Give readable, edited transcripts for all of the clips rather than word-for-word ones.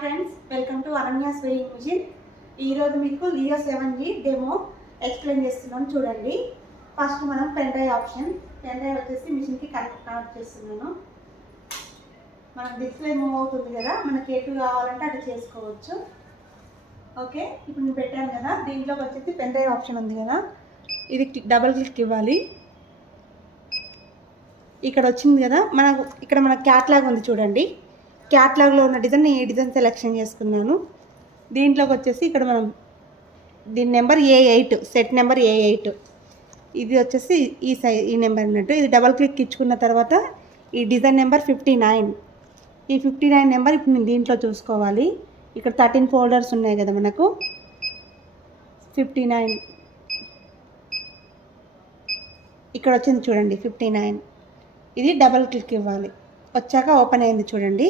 Friends, welcome to అరణ్య swaying machine. ఈరోజు మీకు లియో 7G డెమో ఎక్స్ప్లెయిన్ చేస్తున్నాను చూడండి. ఫస్ట్ మనం pen drive option, pen drive వచ్చేసి మిషన్కి కనెక్ట్ చేస్తున్నాను. మనకు డిస్ప్లే మూవ్ అవుతుంది కదా, మనకి ఎటు కావాలంటే అటు చేసుకోవచ్చు. ఓకే, ఇప్పుడు నేను పెట్టాను కదా, దీంట్లోకి వచ్చేసి పెన్ డ్రైవ్ ఆప్షన్ ఉంది కదా, ఇది డబుల్ క్లిక్ ఇవ్వాలి. ఇక్కడ వచ్చింది కదా, ఇక్కడ మన క్యాట్లాగ్ ఉంది చూడండి. క్యాట్లాగ్లో ఉన్న డిజైన్ ఈ డిజైన్ సెలెక్షన్ చేసుకున్నాను. దీంట్లోకి వచ్చేసి ఇక్కడ మనం దీని number A8, set number A8, ఇది వచ్చేసి ఈ నెంబర్ అన్నట్టు. ఇది డబల్ క్లిక్ ఇచ్చుకున్న తర్వాత ఈ డిజైన్ నెంబర్ 59, ఈ 59 నెంబర్ ఇప్పుడు నేను దీంట్లో చూసుకోవాలి. ఇక్కడ 13 ఫోల్డర్స్ ఉన్నాయి కదా మనకు. 59 ఇక్కడ వచ్చింది చూడండి, 59. ఇది డబల్ క్లిక్ ఇవ్వాలి. వచ్చాక ఓపెన్ అయింది చూడండి.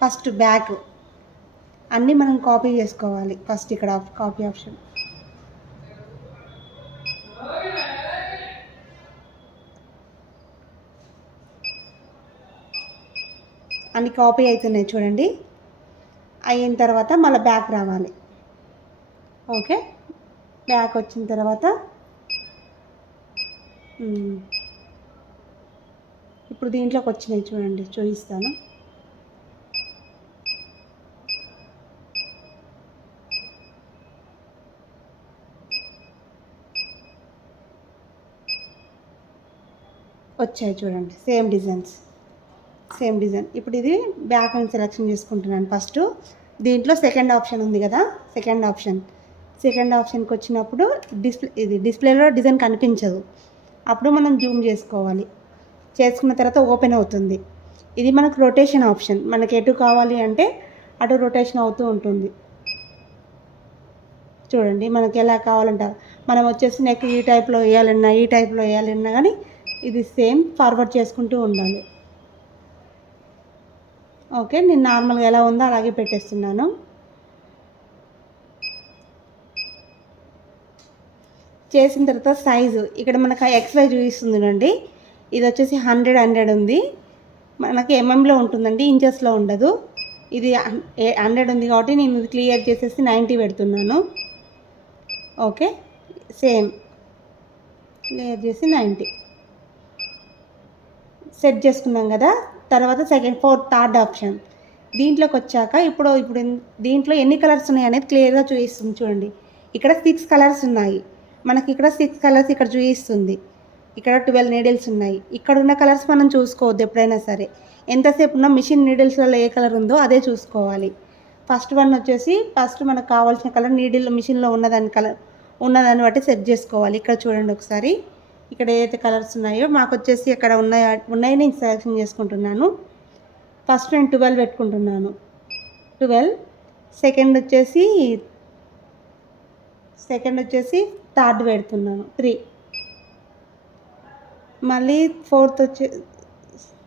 ఫస్ట్ బ్యాక్ అన్నీ మనం కాపీ చేసుకోవాలి. ఫస్ట్ ఇక్కడ కాపీ ఆప్షన్, అన్ని కాపీ అవుతున్నాయి చూడండి. అయిన తర్వాత మళ్ళీ బ్యాక్ రావాలి. ఓకే, బ్యాక్ వచ్చిన తర్వాత ఇప్పుడు దీంట్లోకి వచ్చినాయి చూడండి, చూపిస్తాను. వచ్చాయి చూడండి, సేమ్ డిజైన్. ఇప్పుడు ఇది బ్యాక్ అని సెలెక్షన్ చేసుకుంటున్నాను. ఫస్ట్ దీంట్లో సెకండ్ ఆప్షన్ ఉంది కదా, సెకండ్ ఆప్షన్కి వచ్చినప్పుడు డిస్ప్లేలో డిజైన్ కనిపించదు. అప్పుడు మనం జూమ్ చేసుకోవాలి. చేసుకున్న తర్వాత ఓపెన్ అవుతుంది. ఇది మనకు రొటేషన్ ఆప్షన్, మనకి ఎటు కావాలి అంటే అటు రొటేషన్ అవుతూ ఉంటుంది చూడండి. మనకి ఎలా కావాలంటారు, మనం వచ్చేసి నెక్ ఈ టైప్లో వేయాలన్నా కానీ ఇది సేమ్ ఫార్వర్డ్ చేసుకుంటూ ఉండాలి. ఓకే, నేను నార్మల్గా ఎలా ఉందో అలాగే పెట్టేస్తున్నాను. చేసిన తర్వాత సైజు ఇక్కడ మనకు XY చూపిస్తుందండి. ఇది వచ్చేసి 100 ఉంది. మనకి ఎంఎంలో ఉంటుందండి, ఇంచెస్లో ఉండదు. ఇది 100 ఉంది కాబట్టి నేను ఇది క్లియర్ చేసేసి 90 పెడుతున్నాను. ఓకే, సేమ్ క్లియర్ చేసి 90 సెట్ చేసుకున్నాం కదా. తర్వాత థర్డ్ ఆప్షన్ దీంట్లోకి వచ్చాక ఇప్పుడు దీంట్లో ఎన్ని కలర్స్ ఉన్నాయి అనేది క్లియర్గా చూపిస్తుంది చూడండి. ఇక్కడ 6 కలర్స్ ఉన్నాయి మనకి. ఇక్కడ 6 కలర్స్ ఇక్కడ చూపిస్తుంది. ఇక్కడ 12 నీడిల్స్ ఉన్నాయి. ఇక్కడ ఉన్న కలర్స్ మనం చూసుకోవద్దు ఎప్పుడైనా సరే. ఎంతసేపు ఉన్న మిషన్ నీడిల్స్లలో ఏ కలర్ ఉందో అదే చూసుకోవాలి. ఫస్ట్ మనకు కావాల్సిన కలర్ నీడిల్ మిషన్లో ఉన్నదాన్ని బట్టి సెట్ చేసుకోవాలి. ఇక్కడ చూడండి ఒకసారి, ఇక్కడ ఏదైతే కలర్స్ ఉన్నాయో మాకు వచ్చేసి ఇక్కడ ఉన్నాయి నేను సెలెక్షన్ చేసుకుంటున్నాను. ఫస్ట్ నేను 12 పెట్టుకుంటున్నాను. 12. సెకండ్ వచ్చేసి థర్డ్ పెడుతున్నాను 3. మళ్ళీ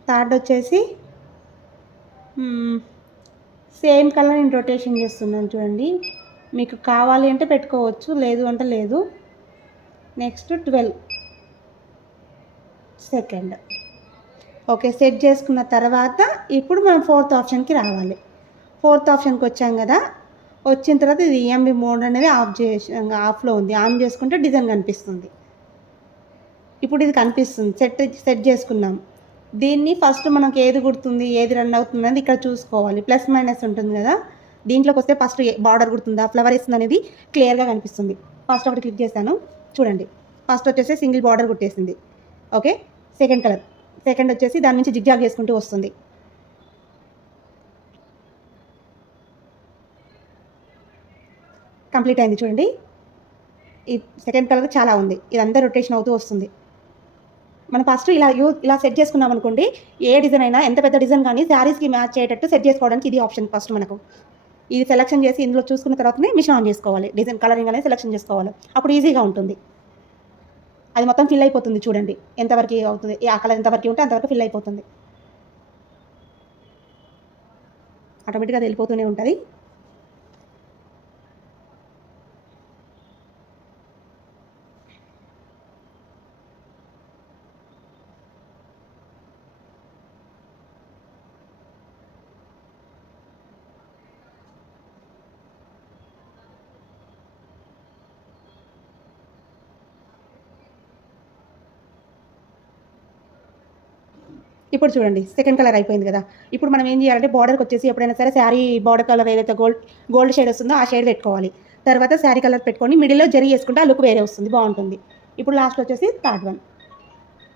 థర్డ్ వచ్చేసి సేమ్ కలర్ నేను రొటేషన్ చేస్తున్నాను చూడండి. మీకు కావాలి అంటే పెట్టుకోవచ్చు, లేదు అంటే లేదు. Next 12 second. ఓకే, సెట్ చేసుకున్న తర్వాత ఇప్పుడు మనం 4th ఆప్షన్కి రావాలి. 4th ఆప్షన్కి వచ్చాం కదా. వచ్చిన తర్వాత ఇది EMB మోడ్ అనేది ఆఫ్లో ఉంది. ఆన్ చేసుకుంటే డిజైన్ కనిపిస్తుంది. ఇప్పుడు ఇది కనిపిస్తుంది. సెట్ చేసుకున్నాం. దీన్ని ఫస్ట్ మనకు ఏది గుర్తుంది, ఏది రన్ అవుతుంది అనేది ఇక్కడ చూసుకోవాలి. ప్లస్ మైనస్ ఉంటుంది కదా, దీంట్లోకి వస్తే ఫస్ట్ బార్డర్ గుర్తుందా, ఫ్లవర్ ఇస్తుంది అనేది క్లియర్గా కనిపిస్తుంది. ఫస్ట్ ఒకటి క్లిక్ చేశాను చూడండి. ఫస్ట్ వచ్చేసి సింగిల్ బార్డర్ కుట్టేసింది. ఓకే, సెకండ్ వచ్చేసి దాని నుంచి జిగ్జాగ్ చేసుకుంటూ వస్తుంది. కంప్లీట్ అయింది చూడండి. ఈ సెకండ్ కలర్ చాలా ఉంది, ఇదంతా రొటేషన్ అవుతూ వస్తుంది. మనం ఫస్ట్ ఇలా సెట్ చేసుకున్నాం అనుకోండి. ఏ డిజైన్ అయినా, ఎంత పెద్ద డిజైన్ కానీ శారీస్కి మ్యాచ్ అయ్యేటట్టు సెట్ చేసుకోవడానికి ఇది ఆప్షన్. ఫస్ట్ మనకు ఇది సెలెక్షన్ చేసి ఇందులో చూసుకున్న తర్వాతనే మిషన్ ఆన్ చేసుకోవాలి. డిజైన్ కలరింగ్ అనేది సెలెక్షన్ చేసుకోవాలి. అప్పుడు ఈజీగా ఉంటుంది. అది మొత్తం ఫిల్ అయిపోతుంది చూడండి. ఎంతవరకు అవుతుంది, ఆ కలర్ ఎంతవరకు ఉంటే అంతవరకు ఫిల్ అయిపోతుంది. ఆటోమేటిక్గా అది వెళ్ళిపోతూనే ఉంటుంది. ఇప్పుడు చూడండి సెకండ్ కలర్ అయిపోయింది కదా. ఇప్పుడు మనం ఏం చేయాలంటే బార్డర్కి వచ్చేసి ఎప్పుడైనా సరే శారీ బార్డర్ కలర్ ఏదైతే గోల్డ్ షేడ్ వస్తుందో ఆ షేడ్ పెట్టుకోవాలి. తర్వాత శారీ కలర్ పెట్టుకొని మిడిల్లో జరీ వేసుకుంటే ఆ లుక్ వేరే వస్తుంది, బాగుంటుంది. ఇప్పుడు లాస్ట్లో వచ్చేసి థర్డ్ వన్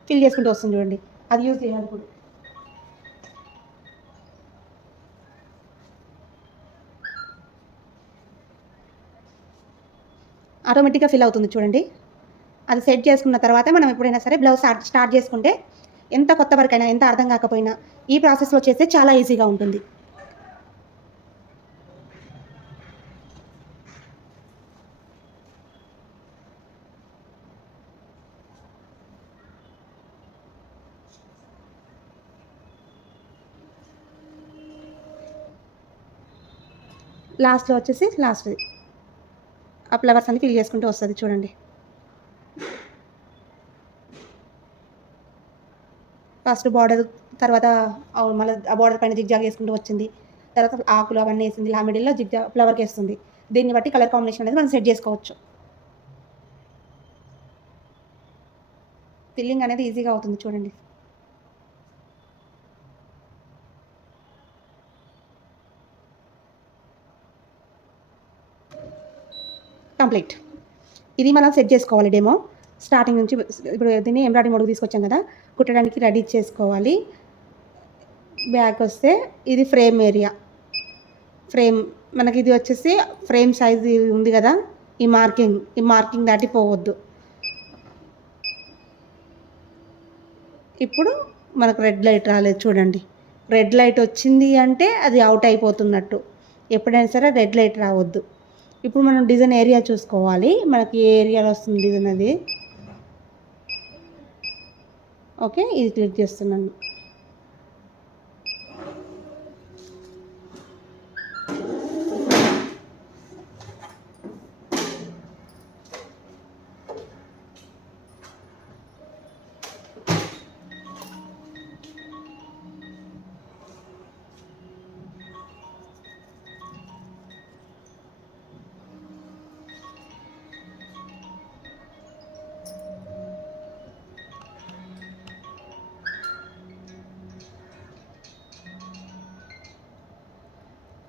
ఫిల్ చేసుకుంటూ వస్తుంది చూడండి, అది యూజ్ చేయాలి. ఇప్పుడు ఆటోమేటిక్గా ఫిల్ అవుతుంది చూడండి. అది సెట్ చేసుకున్న తర్వాత మనం ఎప్పుడైనా సరే బ్లౌజ్ స్టార్ట్ చేసుకుంటే ఎంత కొత్త వర్క్ అయినా, ఎంత అర్థం కాకపోయినా ఈ ప్రాసెస్లో చేస్తే చాలా ఈజీగా ఉంటుంది. లాస్ట్లో వచ్చేసి లాస్ట్ ఆ ఫ్లవర్స్ అన్ని ఫిల్ చేసుకుంటూ వస్తుంది చూడండి. ఫస్ట్ బార్డర్, తర్వాత మళ్ళీ ఆ బార్డర్ పైన జిగ్జాగ్ వేసుకుంటూ వచ్చింది, తర్వాత ఆకులు అవన్నీ వేసింది, ఆ మిడిల్లో జిగ్జాగ్ ఫ్లవర్కి వేస్తుంది. దీన్ని బట్టి కలర్ కాంబినేషన్ అనేది మనం సెట్ చేసుకోవచ్చు. ఫిల్లింగ్ అనేది ఈజీగా అవుతుంది చూడండి. కంప్లీట్. ఇది మనం సెట్ చేసుకోవాలి డెమో స్టార్టింగ్ నుంచి. ఇప్పుడు దీన్ని ఎంబ్రాయిడరీ మోడ్కి తీసుకొచ్చాం కదా, కుట్టడానికి రెడీ చేసుకోవాలి. బ్యాక్ వస్తే ఇది ఫ్రేమ్ ఏరియా, ఫ్రేమ్ మనకి ఇది వచ్చేసి ఫ్రేమ్ సైజ్ ఉంది కదా, ఈ మార్కింగ్ దాటిపోవద్దు. ఇప్పుడు మనకు రెడ్ లైట్ రాలేదు చూడండి. రెడ్ లైట్ వచ్చింది అంటే అది అవుట్ అయిపోతున్నట్టు. ఎప్పుడైనా సరే రెడ్ లైట్ రావద్దు. ఇప్పుడు మనం డిజైన్ ఏరియా చూసుకోవాలి, మనకి ఏ ఏరియాలో వస్తుంది డిజైన్ అది. ఓకే, ఇది క్లిక్ చేస్తున్నాను.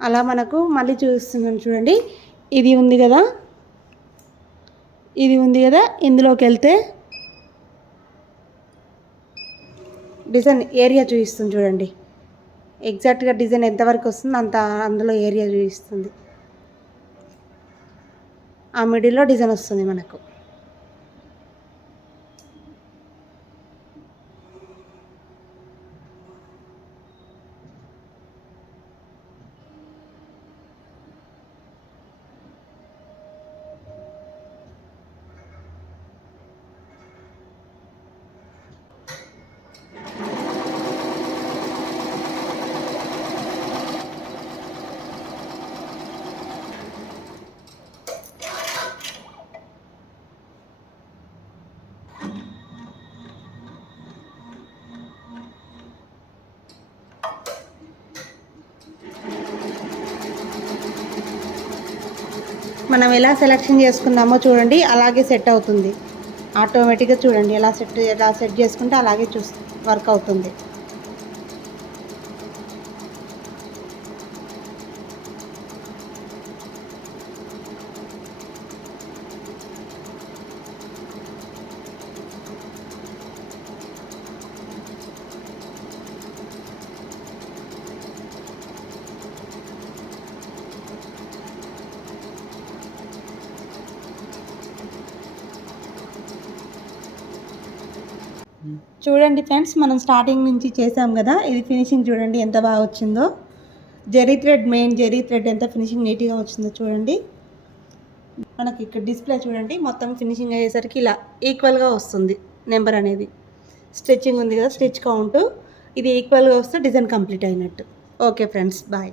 అలా మనకు మళ్ళీ చూస్తున్నాను చూడండి. ఇది ఉంది కదా, ఇందులోకి వెళ్తే డిజైన్ ఏరియా చూపిస్తుంది చూడండి. ఎగ్జాక్ట్గా డిజైన్ ఎంతవరకు వస్తుందో అంత అందులో ఏరియా చూపిస్తుంది. ఆ మిడిల్లో డిజైన్ వస్తుంది మనకు. మనం ఎలా సెలెక్షన్ చేసుకున్నామో చూడండి, అలాగే సెట్ అవుతుంది ఆటోమేటిక్గా. చూడండి ఎలా సెట్ చేసుకుంటే అలాగే వర్క్ అవుతుంది. చూడండి ఫ్రెండ్స్, మనం స్టార్టింగ్ నుంచి చేసాం కదా, ఇది ఫినిషింగ్ చూడండి ఎంత బాగా వచ్చిందో. మెయిన్ జెరీ థ్రెడ్ ఎంత ఫినిషింగ్ నీట్గా వచ్చిందో చూడండి. మనకి ఇక్కడ డిస్ప్లే చూడండి, మొత్తం ఫినిషింగ్ అయ్యేసరికి ఇలా ఈక్వల్గా వస్తుంది నెంబర్ అనేది. స్టిచ్చింగ్ ఉంది కదా, స్టిచ్ కౌంట్ ఇది ఈక్వల్గా వస్తే డిజైన్ కంప్లీట్ అయినట్టు. Okay friends, bye.